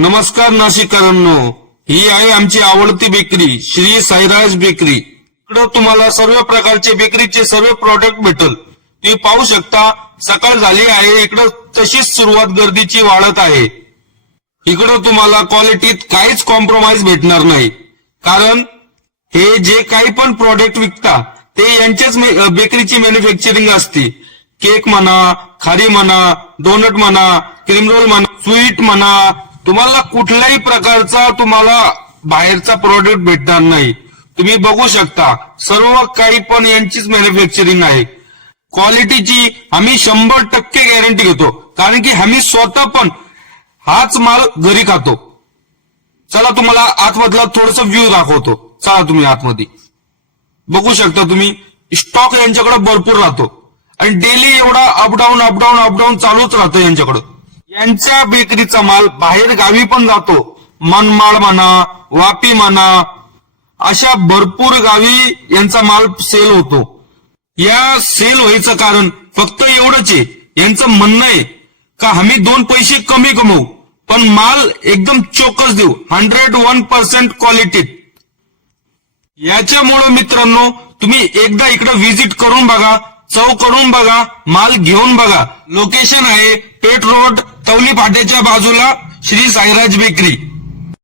नमस्कार नाशिककरांनो, ही आहे आमची आवडती बेकरी श्री साईराज बेकरी। इकडे तुम्हाला सर्व प्रकारचे बेकरीचे सर्व प्रोडक्ट भेटल। तुम्ही पाहू शकता सकाळ झाली आहे, इकडे तशीच सुरुवात गर्दीची वाढत आहे। इकडे तुम्हाला क्वालिटीत काहीच कॉम्प्रोमाइज भेटणार नाही, कारण हे जे काही पण प्रोडक्ट विकता ते यांच्याच बेकरीची मॅन्युफॅक्चरिंग असते। केक म्हणा, खारी म्हणा, डोनट म्हणा, क्रीम रोल म्हणा, स्वीट म्हणा, तुम्हाला कुठल्याही प्रकारचा तुम्हाला बाहेरचा प्रोडक्ट भेटणार नाही। तुम्ही बघू शकता सर्व काही पण यांचीच मॅन्युफॅक्चरिंग आहे। क्वालिटीची आम्ही 100% गॅरंटी घेतो, कारण की आम्ही स्वतः पण हाच माल घरी खातो। चला तुम्हाला आतमधला थोडस व्ह्यू दाखवतो। चला तुम्ही आतमध्ये बघू शकता, तुम्ही स्टॉक यांच्याकडे भरपूर राहतो आणि डेली एवढा अपडाऊन चालूच राहतं यांच्याकडे। यांच्या बेकरीचा माल बाहेर गावी पण जातो, मनमाड म्हणा, वापी म्हणा, अशा भरपूर गावी यांचा माल सेल होतो। या सेल व्हायचं कारण फक्त एवढंच आहे, यांचं म्हणणं आहे का आम्ही 2 पैसे कमी कमवू पण माल एकदम चोकस देऊ, 101% क्वालिटीत। याच्यामुळे मित्रांनो तुम्ही एकदा इकडे व्हिजिट करून बघा, चव करून बघा, माल घेऊन बघा। लोकेशन आहे पेठ रोड, तवली फाट्याच्या बाजूला श्री साईराज बेकरी।